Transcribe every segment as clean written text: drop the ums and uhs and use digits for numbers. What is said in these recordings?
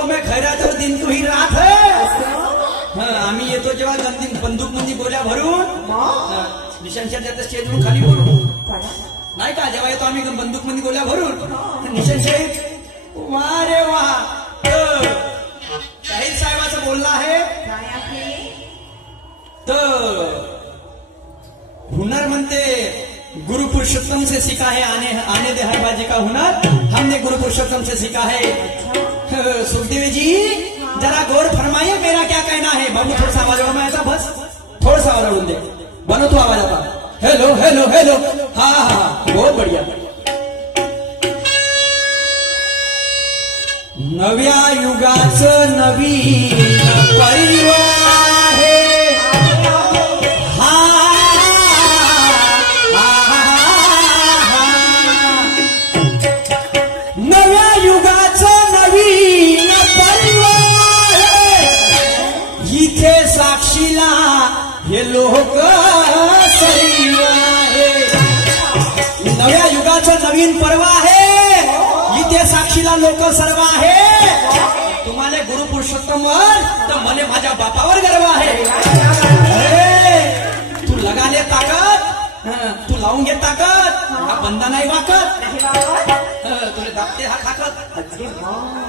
सुबह में खैरात दिन तू ही रात है। आम्ही येतो जेव्हा बंदूक मध्ये गोळ्या भरून निशांच्या त्या स्टेजवरून खाली पडू नाही का, जेव्हा येतो आम्ही बंदूक मध्ये गोळ्या भरून निशांत वा रे वा। शाहीर साहेबाचं बोलणं आहे तर हुनर म्हणते गुरु पुरुषोत्तम से सीखा है, आने दे हर बाजी का हुनर हमने गुरु पुरुषोत्तम से सीखा है। सुखदेवी जी जरा गौर फरमाइए मेरा क्या कहना है। बाबू थोड़ा सा आवाज बढ़ा ऐसा, बस थोड़ा सा आवाज दे, बनो तो आवाज आता। हेलो हेलो हेलो, हाँ हाँ बहुत बढ़िया। नव्या युगाचं नवीन परिवार है, नव्या युगाचं नवीन परिवार है, इथे साक्षीला हे लोक सर्व आहे। नव्या युगाचं नवीन पर्व आहे, इथे साक्षीला लोक सर्व आहे। तुम्हाला गुरु पुरुषोत्तमवर तर मला माझ्या बापावर गर्व आहे। तू लगाले ताकद, तू लावून घे ताकद, हा बंदा नाही वाकत, तुला दाबते हा खाकत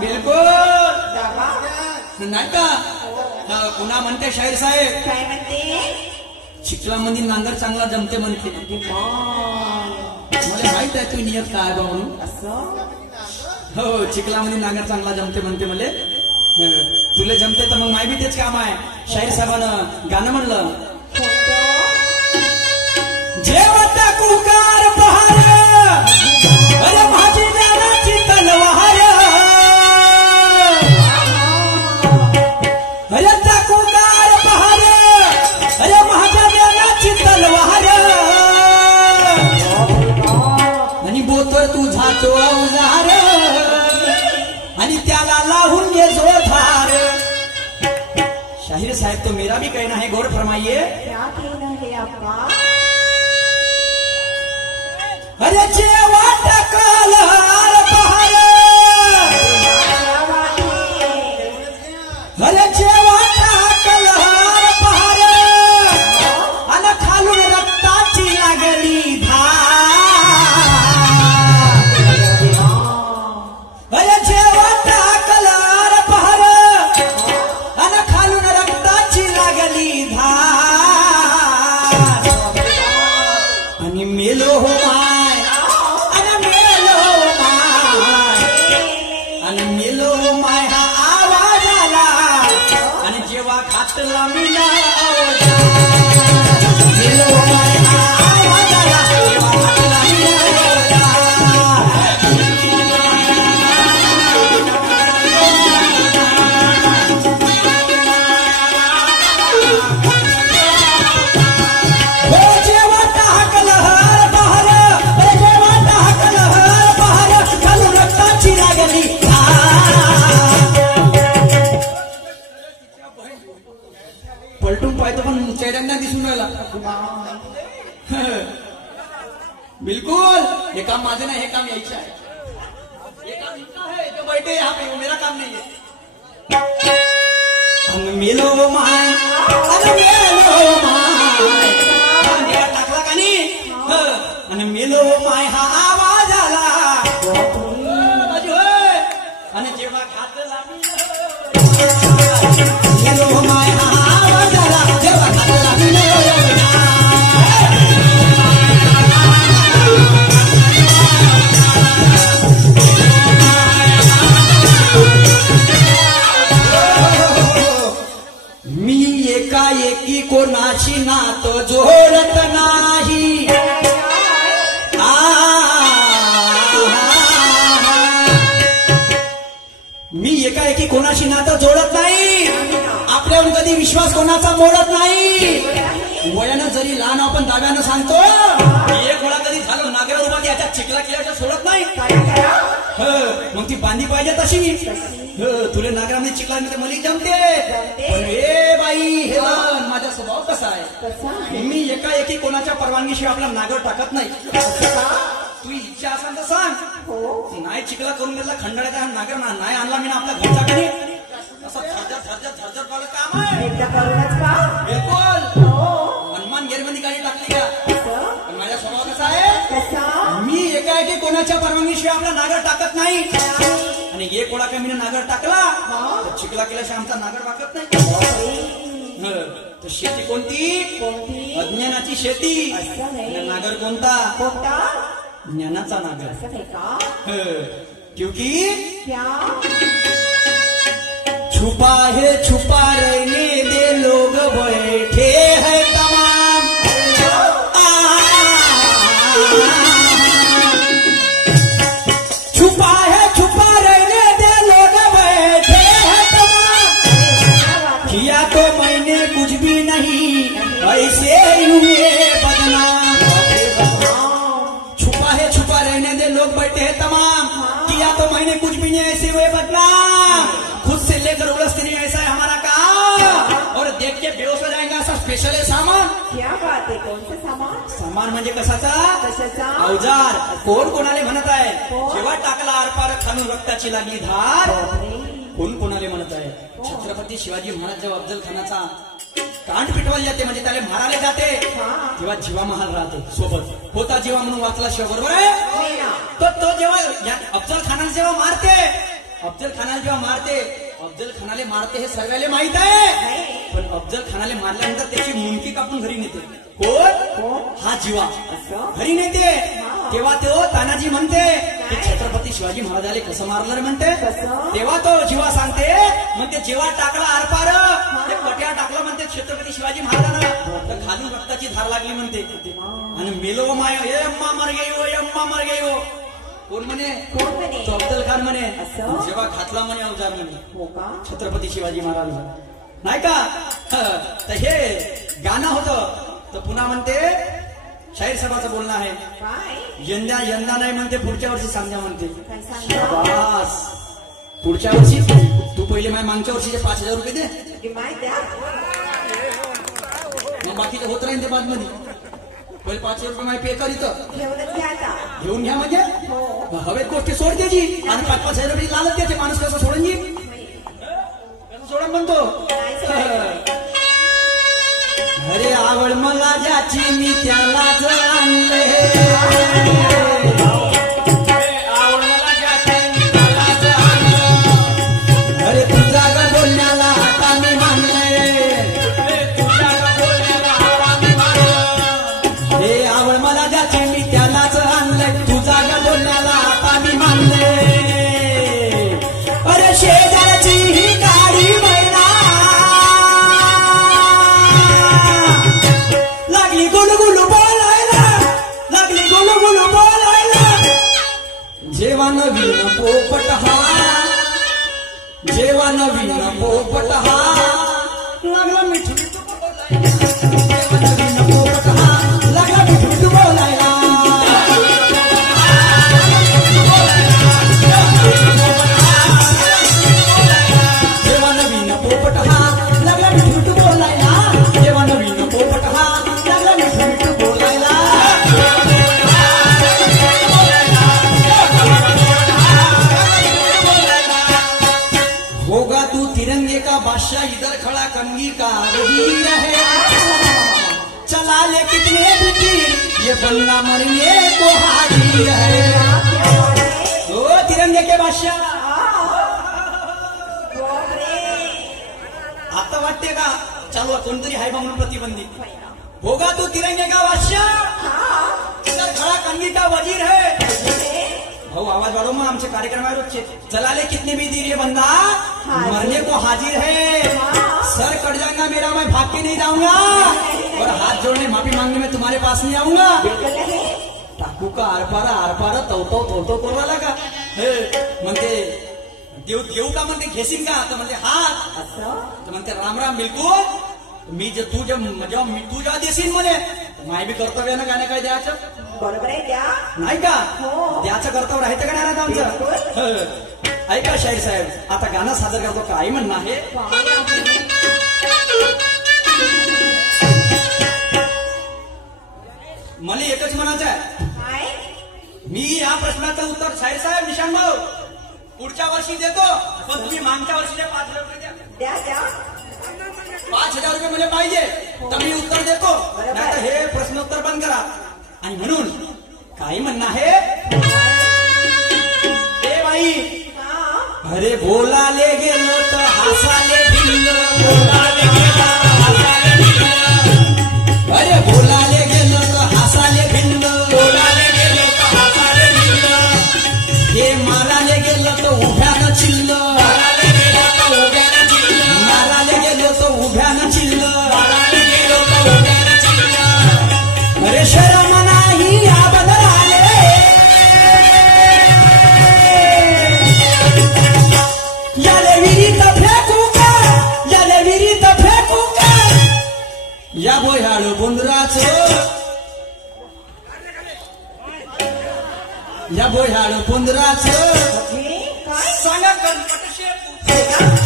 बिलकुल नाही का। पुन्हा म्हणते शाहीर साहेब काय म्हणते, चिखलामध्ये नांगर चांगला जमते म्हणते। मला माहित आहे तू नियत काय बा म्हणून, हो चिखलामध्ये नांगर चांगला जमते म्हणते मले। तुला जमते तर मग माय बी तेच काम आहे। शाहीर साहेबानं गाणं म्हणलं, जेवता कुकार पहार अरे माझी ज्ञानाची तलवार, अरे त्या कुकार पहार अरे माझ्या ज्ञानाची तलवार, आणि बोतर तुझा तो अवजार आणि त्याला लावून घे जोरदार। शाहीर साहेब तो मेरा भी कहना है, गौर फरमाइए। क्या कहना है आपका। अरे जेवा टकल हार पहार, अरे जेवा टकल हार पहार आणि खालून रक्ताची लागली धार, अरे जेवा टकल हार पहार आणि खालून रक्ताची लागली धार, आणि मेलो हो माय, आणि मेलो माय हा आवाज आला, आणि जेव्हा खातला मिला मेलो माय हा आवाज आला, जेव्हा खातला मिला। जेव्हा टाकल हर बहार, जेव्हा टाकल हर बहार खालून रक्ताची लागली पलटून पाहतो पण चेहऱ्यांना दिसून राहिला। बिलकुल हे काम माझं नाही, हे काम यायचं आहे, हे काम इनका है जो बैठे यहाँ पे, वो मेरा काम नहीं है। हम मिलो माय, मिलो माय मेरा टाकला का नाही, आणि मिलो माय हा आवाज आला, आणि जेव्हा खातला मिलो माय हा आवाज आला, जेव्हा खातला मिलो। मी एकाएकी कोणाची नात जोडत नाही, मी एकाएकी कोणाची नातं जोडत नाही, आपल्यावर कधी विश्वास कोणाचा मोडत नाही। वयानं जरी लहान आपण दाव्यानं सांगतो, एक वेळा कधी झालं नागरा उभा की याच्या चिखला केल्याच्या सोडत नाही, मग ती बांधी पाहिजे तशी। तुला नागरामध्ये चिखलामध्ये मली जमते, पण हे बाई हे माझा स्वभाव कसा आहे, मी एकाएकी कोणाच्या परवानगीशिवाय आपला नागर टाकत नाही। तू इच्छा असेल तर सांग. हो नाही चिखला करून दिला खंडाळ्याचा नागर नाही आणला मी ना आपल्या घरचा कधी असं झरझर काम आहे. एकदा करूनच का बिलकुल हो हनुमान गिरमध्ये गाडी टाकली का. असं पण माझा स्वभाव कसा आहे, कसा मी एकाएकी कोणाच्या परवानगीशिवाय आपला नागर टाकत नाही. आणि एक कोणा कमी नागर टाकला तर चिखला केल्याशिवाय आमचा नागर वागत नाही. तर शेती कोणती, कोणती अज्ञानाची शेती. असं नाही. आणि नागर कोणता, कोणता ज्ञानाचा नागर. असं नाही का क्योंकि क्या छुपा है छुपा रहने दे लोग बैठे हैं तमाम. छुपा है छुपा रहने दे लोग बैठे हैं तमाम. किया तो मैंने कुछ भी नहीं ऐसे हुए बदनाम. छुपा है छुपा रहने दे लोग बैठे हैं तमाम. किया तो मैंने कुछ भी नहीं ऐसे हुए बदनाम. खुद से लेकर उलझते नहीं ऐसा है हमारा काम. और देख के बेहोश हो जाएगा ऐसा स्पेशल है सामान. क्या बात आहे कोणतं सामान सामान म्हणजे कशाचा, कशाचा अवजार. कोण कोणाले म्हणत आहे, कोण? जेव्हा टाकला आरपार खालून रक्ताची लागली धार. बापरे. कोण कोणाले म्हणत आहे, छत्रपती शिवाजी महाराज जेव्हा अफजल खानाचा कांड पिटवायला जाते म्हणजे त्याला मारायला जाते तेव्हा जीवा महाल राहते सोबत. होता जीवा म्हणून वाचला शिवा, बरोबर आहे. होय ना. तो जेव्हा अफजल खानाला जेव्हा मारते, अफजल खानाला जेव्हा मारते, अफजल खानाले मारते हे सर्वांना माहित आहे. पण अफजल खानाले मारल्यानंतर त्याची मुंडकी कापून घरी नेते. कोण, हा जीवा घरी नेते. तेव्हा तो तानाजी म्हणते की छत्रपती शिवाजी महाराजाले कसं मारलं रे म्हणते. तेव्हा तो जीवा सांगते म्हणते जेव्हा टाकला आरपार ते पट्या टाकला म्हणते छत्रपती शिवाजी महाराजांना तर खालून रक्ताची धार लागली म्हणते. आणि मेलो माय ए अम्मा मर गयो, ए अम्मा मर गयो. कोण म्हणे, कोण म्हणे तो अफजल खान म्हणे. असं? जेव्हा घातला म्हणे अवजार म्हणे हो का छत्रपती शिवाजी महाराज नाही का. तर हे गाणं होतं. तर पुन्हा म्हणते शाहीर साहेबाचं बोलणं आहे. काय यंदा नाही म्हणते, पुढच्या वर्षी सांगा म्हणते. काय सांगा शाबास. पुढच्या वर्षी तू पहिले मागच्या वर्षीचे 5,000 रुपये दे, की माहित द्या मग बाकीचं होत राहील ते बाद मध्ये. पहिले 5,000 रुपये माय पे कर इथं घेऊनच घ्या आता. घेऊन घ्या म्हणजे हो हवेत गोष्टी सोड द्यायची. आणि 5,000 रुपये लालच द्यायचे. माणूस कसं सोडून जी, कसं सोडून म्हणतो. अरे आवड मला ज्याची मी त्यालाच आणले. आवड मला ज्याची मी त्यालाच आणलं. अरे तुझा ग बोलण्याला आता मी मानले. तुझ्या ग बोलण्याला आता मी मानलं. हे आवड मला ज्याची मी त्यालाच आणलंय. तुझा ग बोलण्याला आता मी मानले. अरे शेजारची ही गाडी महिना लागली गुलगुल बोलायला, लागली गुलगुल बोलायला. जेव्हा नवीन पोपट हा, जेव्हा नवीन पोपट हा लागला मिठी बोलायला. जेव्हा नवीन पोपट हा लागला मिठी बोलायला. जेव्हा नवीन पोपट हा लागला मिठी बोलायला. जेव्हा नवीन पोपट हा लागला मिठी बोलायला. होगा तू तिरंगे का बादशाह इधर खड़ा कंगी का वही रहे. चला ले कितने भी तीर ये बंदा मरने को हाजिर है. ओ तिरंगे के बादशाह. आता वाटते का चालू आहे कोणतरी आहे बा म्हणून प्रतिबंधित. होगा तू तिरंगे का बादशाह इधर खड़ा कंगी का वजीर है. भाऊ आवाज वाढव मग आमचे कार्यक्रम आहे रोजचे. चला ले कितने भी तीर ये बंदा मरने को हाजिर है. सर कट जाएगा मेरा, मैं भाग के नहीं जाऊंगा. और हाथ जोड़ने माफी मांगने में तुम्हारे पास नहीं आऊंगा. टाकू का आरपार तवतो कोरवाला का म्हणते. देऊ का म्हणते, घेशील का तर म्हणते हात. तर म्हणते राम राम बिलकुल. मी जे तू जेव्हा देशील म्हणे माय बी कर्तव्यानं काय ना काय द्यायचं. बरोबर आहे द्या नाही का, हो. द्याचं कर्तव्य राहायचं का नाही राहत आमचं. ऐका शाहीर साहेब आता गाणं सादर करतो. काय म्हणणं आहे, मला एकच म्हणायचं आहे. काय मी या प्रश्नाचं उत्तर शाहीर साहेब निशांत भाऊ पुढच्या वर्षी देतो, पण तुम्ही मागच्या वर्षीचे 5,000 रुपये द्या. द्या द्या 5,000 रुपये मला पाहिजे तर मी उत्तर देतो, नाही तर हे प्रश्नोत्तर बंद करा. आणि म्हणून काही म्हणणं आहे ए बाई, हा अरे बोलाले गेलो तर हसाले भिल्ल, बोलाले गेलो तर हसाले भिल्ल, अरे बोलाले गेलो तर हसाले भिल्ल, बोलाले गेलो तर हसाले भिल्ल, हे माराले गेलो तर उभ्यानं चिल्ल, माराले गेलो तर उभ्यानं चिल्ल, माराले गेलो तर उभ्यानं चिल्ल, माराले गेलो तर उभ्यानं चिल्ल, अरे शरम नाही या बदलाले, याले विहिरीत फेकू का, याले विहिरीत फेकू का, या बोह्याळ गोंधराचं, या बोह्याळ गोंधराचं हे काय सांगा गणपत शेपू,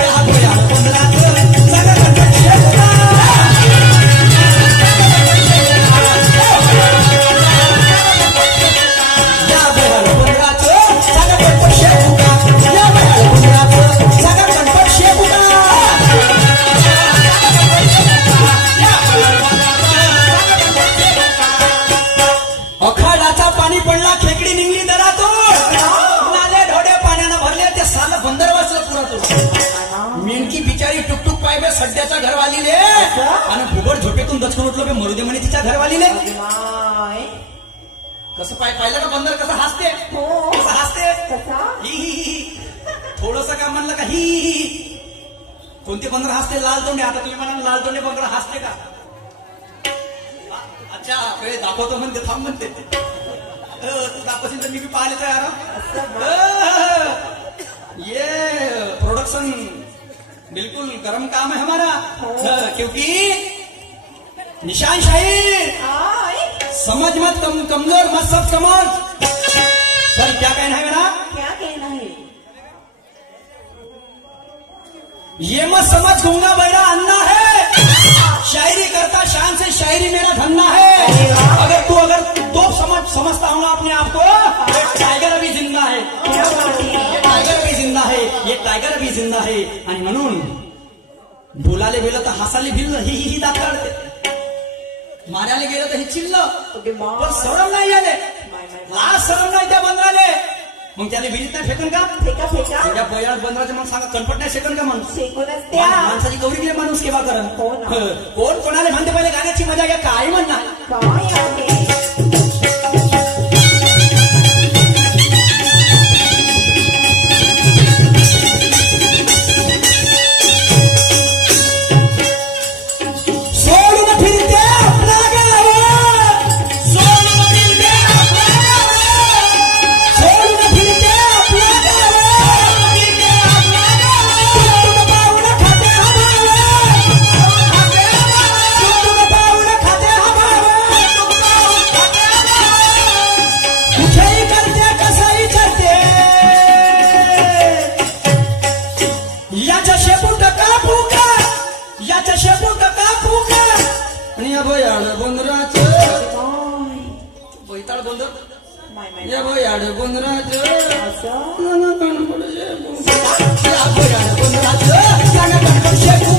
या बोह्याळ गोंधराचं सांगा गणपत शेपू का. या बोह्याळ गोंधराचं सांगा गणपत शेपू का, या बोह्याळ गोंधराचं सांगा गणपत शेपू का. अखाडाचा पाणी पडला खेकडी निघली दरातून, नाले ढोडे पाण्यानं भरले ते साल बंदर वाचलं पुरातून. मेणकी बिचारी टुकटुक पाय सड्याच्या घरवालीले आणि फुगड झोपेतून दचकून उठलो बे मरुदे म्हणे तिच्या घरवालीले. माय कसं पाहिलं का बंदर कसं हसते, हो कसं हसते, कसा ही थोडस का म्हणलं का ही. कोणते बंदर हसते? लाल तोंडे. आता तुम्ही म्हणा लाल तोंडे बंदर हसते का? अच्छा कडे दाखवतो म्हणते, थांब म्हणते. तू दाखवशील तर मी बी पाहिलं यार. ये प्रोडक्शन बिल्कुल गरम काम है हमारा, क्योंकि निशान शाहीर आय समझ मत कमजोर मत सब समझ. सर क्या कहना है मेरा? क्या कहना है? ये मत समझ गूंगा बैरा अन्ना है, शायरी करता शान से शायरी मेरा धन्ना है. अगर तो समझता हूँ अपने आप को, ये टाइगर अभी जिंदा है, ये टाइगर अभी जिंदा है, ये टाइगर अभी जिंदा है. आणि म्हणून बोलाले गेलं तर हसाले भिल्ल, ही दात काढते, मारायला गेलं तर हे चिल्ल, पण सरम नाही आले, लाज सरम नाही त्या बंदराले. मग त्याने विहिरीत नाही फेकन का? फेका फेका त्या बैरात बंदराचे मग सांगा कणपट नाही शेकन का? मग शेकूनच द्या. माणसाची गौरी गेली माणूस केव्हा करण. हो ना. कोण कोणाला म्हणते पहिले गाण्याची मजा घ्या, काय म्हणणार. काय आहे? सोडून फिरते आपला गाव, सोडून फिरते आपला गाव, सोडून फिरते आपला गाव, तुटून पाऊल खाते हवावे, तुटून पाऊल खाते हवावे, कुठेही करते कसाही करते, याच्या शेपूट कापू का, याच्या शेपूट कापू का. आणि या भयाळ गोंधराचं बैताळ गोंधर, माय माय या भयाळ गोंधराचं असं या भयाळ गोंधराचं सांगा गणपत शेपू.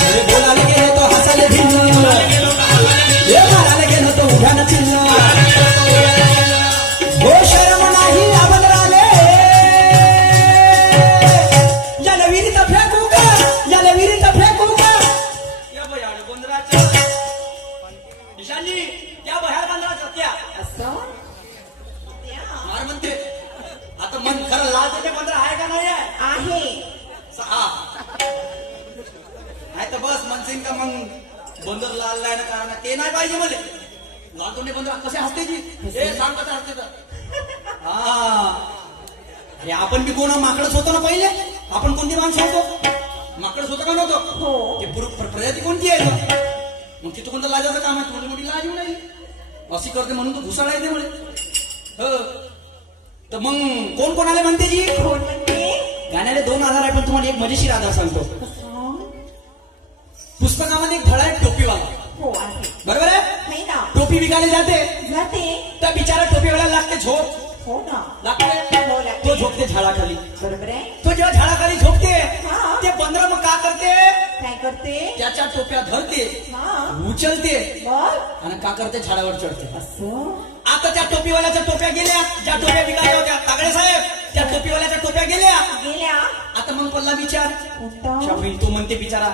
अरे बोलायला गेलो तो हसायला भिन्न, हे मारायला गेलो तो उभ्यानं चिन्ह, हो शरम नाही आबलराले, याला विहिरीत फेकू का, याला विहिरीत फेकू का. या भयाळ गोंधराचं निशांजी, या भयाळ गोंधराचं त्या असं मार म्हणते. आता मन खरं लाल त्याचे बंदर आहे का नाही आहे? आहे. सहा नाही तर बस म्हणशील का मग बंदर लाल नाही ना, कारण ते नाही पाहिजे मला. लाल तोंडे बंदर कसे हसते जी, हे सांग कसं हसते तर. हा अरे आपण बी कोण माकडच होतो ना पहिले. आपण कोणती माणसं होतो? माकडच होतं का नव्हतं? हो. ते प्रजाती कोणती आहे ना? मग तिथं कोणतं लाजाचं काम आहे? मोठी मोठी लाज येऊन राहिली, अशी करते म्हणून तो घुसाळा येते म्हणे. तर मग कोण कोणाला म्हणते जी? कोण म्हणते? गाण्याला 2 आधार आहे, पण तुम्हाला एक मजेशीर आधार सांगतो. कसं? पुस्तकामध्ये एक धडा आहे टोपीवाला, हो आहे. बरोबर आहे. नाही ना. टोपी विकायला जाते जाते. तर बिचारा टोपीवाला लागते झोप, हो ना. लागते हो लागते. तो झोपते झाडाखाली. बरोबर आहे. तो जेव्हा झाडाखाली झोपते हा. ते बंदर मग का करते, काय करते. त्याच्या टोप्या धरते, हा. उचलते बर. आणि का करते झाडावर चढते. असं. आता त्या टोपीवाल्याच्या टोप्या गेल्या, ज्या टोप्या विकायच्या होत्या तागडे साहेब, त्या टोपीवाल्याच्या टोप्या गेल्या. गेल्या. आता मग पडला विचार, कोणता. शाबीन तो म्हणते बिचारा,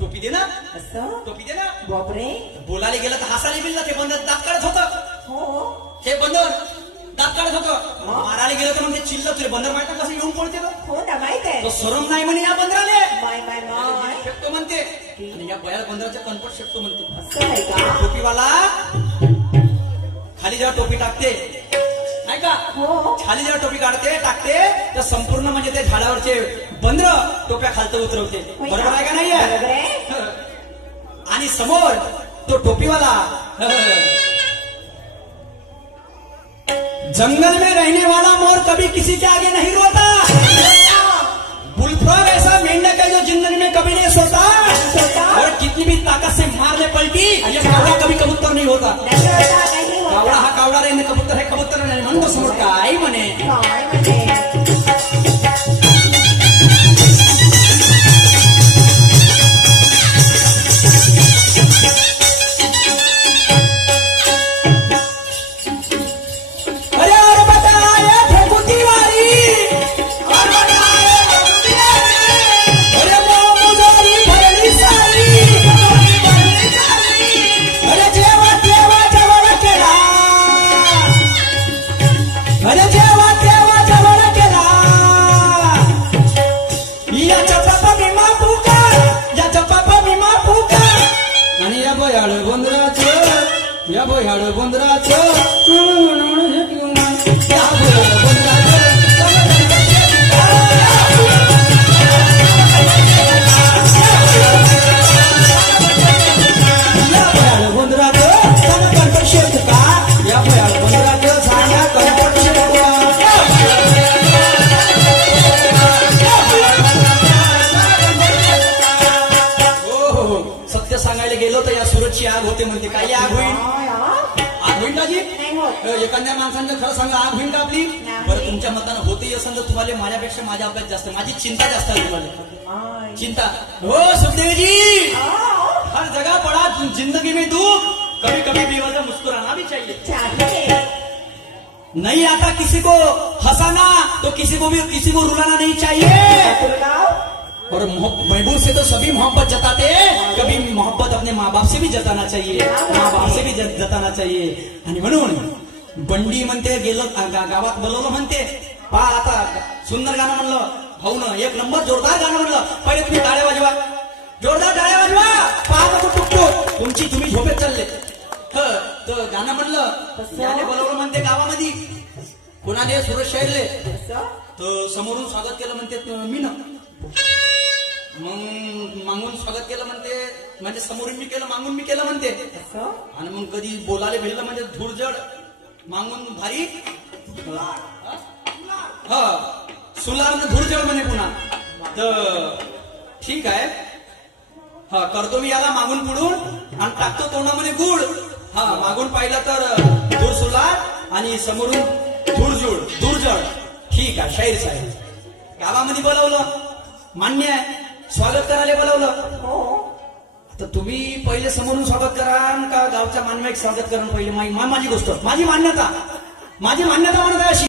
टोपी दे ना, असं. टोपी दे ना. बापरे. बोलायला गेलं तर हसायला बिल ते बंदर दात काढत होतं, हो. ते बंदर दात काढत होतं. मारायला गेलं तर मग ते चिल्लत तुला बंदर माहिती कसं येऊन पडते तो. हो ना माहित आहे. तो सरम नाही म्हणे या बंदराने, माय माय माय. शेकतो म्हणते आणि या बयाल बंदराच्या कणपट शेकतो म्हणते. असं आहे का. टोपीवाला खाली जेव्हा टोपी टाकते नाही का, हो. खाली जेव्हा टोपी काढते टाकते तर संपूर्ण म्हणजे ते झाडावरचे बंदर टोप्या खालत उतरवते. बरोबर आहे का नाही बरोबर आहे. आहे. आणि समोर तो टोपीवाला जंगल में रहने वाला मोर कभी किसी के आगे नहीं रोता, बुलफ्रॉग ऐसा मेंढक है जो जिंदगी में कभी नहीं सोता, और कितनी भी ताकत से मार ले पलटी ये कावड़ा कभी कबूतर नहीं होता. नाही होत. कावड़ा हा कावड़ा रे, कबूतर हे कबूतर नाही म्हणतो समोर काय म्हणे. काय म्हणजे. अरे और बताए फेकुती वाली, और बताए फेकुती वाली, अरे मुजारी भरली सारी, अरे जेवा तेवा जवळ केला, अरे जेवा तेवा जवळ केला, याच्या पापा मी माफूका, याच्या पापा मी माफूका. आणि या बयाळ बंदराचं, या बयाळ बंदराचं, सत्य सांगायला गेलो तर या सुरतची आग होते म्हणते. काही आग होईल, काय, हा? आग होईल ना जी. नाही होत. एखाद्या माणसांचं खरं सांगा आग होईल का आपली. बरं तुमच्या मतानं होते असं तर तुम्हाला माझ्यापेक्षा माझा अभ्यास जास्त, माझी चिंता जास्त आहे तुम्हाला. माय. चिंता हो सुखदेव हा. हर जगह पड़ा जिंदगी में दुख, कभी कभी बेवजह मुस्कुराना भी चाहिए. चाहिए. नहीं आता किसी को हंसाना तो किसी को रुलाना नहीं चाहिए. तुरगाव. और महबूब से तो सभी मोहब्बत जताते, कभी मोहब्बत अपने माँ बाप से भी जताना चाहिए, माँ बाप से भी जताना चाहिए. आणि म्हणून बंडी म्हणते गेलो गावात बोलवलं म्हणते, पहा आता सुंदर गाणं म्हणलं भाऊन, एक नंबर जोरदार गाणं म्हणलं. पहिले तुम्ही टाळ्या वाजवा, जोरदार टाळ्या वाजवा. पहा नको टुकतो तुमची, तुम्ही झोपेत चालले. तर गाणं म्हणलं याने बोलवलं म्हणते गावामध्ये, कोणाने सुरत शहरले, असं. तर समोरून स्वागत केलं म्हणते मी ना, मग मागून स्वागत केलं म्हणते, म्हणजे समोरून मी केलं मागून मी केलं म्हणते. असं. आणि मग कधी बोलायला भेटलं म्हणजे धूरजड, मागून भारी, हा सुलार धूरजड म्हणे पुन्हा. तर ठीक आहे, हा करतो मी याला मागून पुढून आणि टाकतो तोंडामध्ये गुड. हा मागून पाहिलं तर धूर सुलार आणि समोरून धूरजड. ठीक आहे शाहीर साहेब, गावामध्ये बोलावलं मान्य आहे, स्वागत करायला बोलावलं. हो. तर तुम्ही पहिले समोरून स्वागत करा का गावच्या मान्य स्वागत करा पहिले. माझी गोष्ट, माझी मान्यता म्हणत आहे अशी.